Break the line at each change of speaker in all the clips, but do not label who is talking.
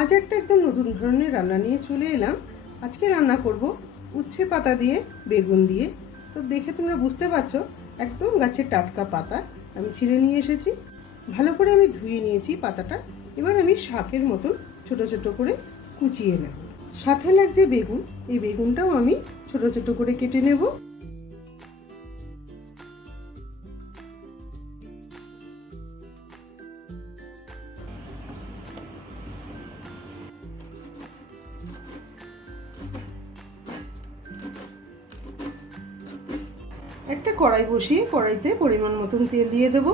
আজ একটা একদম নতুন ধরনের রান্না নিয়ে চলে এলাম। আজকে রান্না করব উচ্ছে পাতা দিয়ে, বেগুন দিয়ে। তো দেখে তোমরা বুঝতে পারছ, একদম গাছের টাটকা পাতা আমি ছিঁড়ে নিয়ে এসেছি। ভালো করে আমি ধুয়ে নিয়েছি পাতাটা। এবার আমি শাকের মতো ছোট ছোট করে কুচিয়ে নেব। সাথে লাগছে বেগুন। এই বেগুনটাও আমি ছোট ছোট করে কেটে নেব। একটা কড়াই বসিয়ে কড়াইতে পরিমাণ মতন তেল দিয়ে দেব।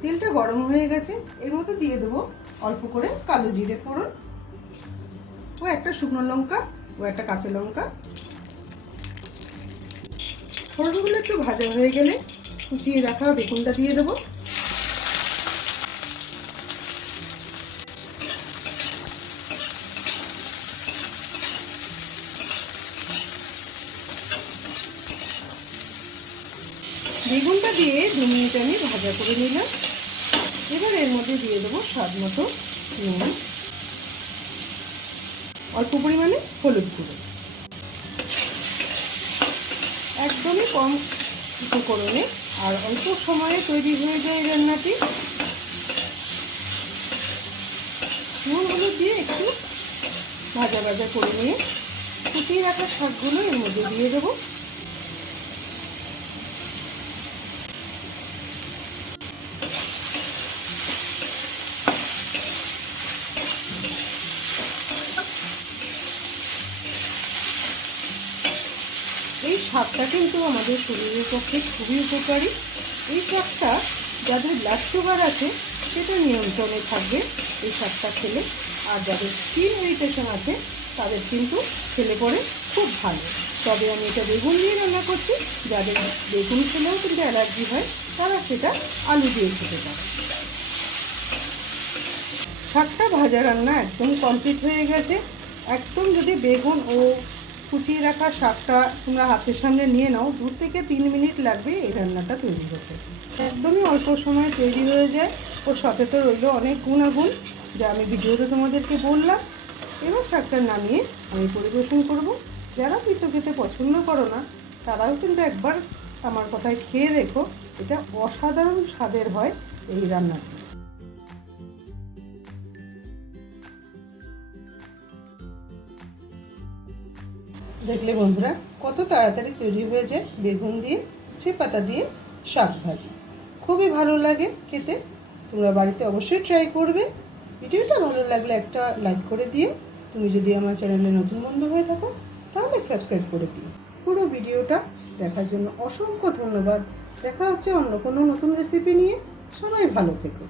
তেলটা গরম হয়ে গেছে, এর মধ্যে দিয়ে দেব অল্প করে কালো জিরে ফোড়ন ও একটা শুকনো লঙ্কা ও একটা কাঁচা লঙ্কা। ফোড়নগুলো একটু ভাজা হয়ে গেলে কুচিয়ে রাখা বেগুনটা দিয়ে দেবো। বেগুনটা দিয়ে দু মিনিট আমি ভাজা করে নিলাম। এবার এর মধ্যে দিয়ে দেবো স্বাদ মতো নুন। অল্প পরিমাণে হলুদ গুঁড়ো। একদমই কম উপকরণে আর অল্প সময়ে তৈরি হয়ে যায় রান্নাটি। নুন হলুদ দিয়ে একটু ভাজা ভাজা করে নিয়ে কুচিয়ে রাখা শাকগুলো এর মধ্যে দিয়ে দেবো। এই শাকটা কিন্তু আমাদের শরীরের পক্ষে খুবই উপকারী। এই শাকটা যাদের ব্লাড সুগার আছে, সেটা নিয়ন্ত্রণে থাকবে এই শাকটা খেলে। আর যাদের স্কিন ইরিটেশন আছে, তাদের কিন্তু খেলে পরে খুব ভালো। তবে আমি এটা বেগুন দিয়ে রান্না করছি। যাদের বেগুন খেলেও কিন্তু অ্যালার্জি হয়, তারা সেটা আলু দিয়ে খেতে পারে। শাকটা ভাজা রান্না একদম কমপ্লিট হয়ে গেছে। একদম যদি বেগুন ও কুচিয়ে রাখা শাকটা তোমরা হাতের সামনে নিয়ে নাও। দু থেকে তিন মিনিট লাগবে এই রান্নাটা তৈরি করতে। একদমই অল্প সময়ে তৈরি হয়ে যায়। ও সাথে তো রইল অনেক গুণাগুণ যা আমি ভিডিওতে তোমাদেরকে বললাম। এবার শাকটা নামিয়ে আমি পরিবেশন করব। যারা পিঠে খেতে পছন্দ করো না, তারাও কিন্তু একবার আমার কথায় খেয়ে দেখো। এটা অসাধারণ স্বাদের হয় এই রান্নাটি। দেখলে বন্ধুরা, কত তাড়াতাড়ি তৈরি হয়ে যায় বেগুন দিয়ে, উচ্ছে পাতা দিয়ে শাক ভাজি। খুবই ভালো লাগে খেতে। তোমরা বাড়িতে অবশ্যই ট্রাই করবে। ভিডিওটা ভালো লাগলে একটা লাইক করে দিয়ে তুমি যদি আমার চ্যানেলে নতুন বন্ধু হয়ে থাকো, তাহলে সাবস্ক্রাইব করে দিও। পুরো ভিডিওটা দেখার জন্য অসংখ্য ধন্যবাদ। দেখা হচ্ছে অন্য কোনো নতুন রেসিপি নিয়ে। সবাই ভালো থেকো।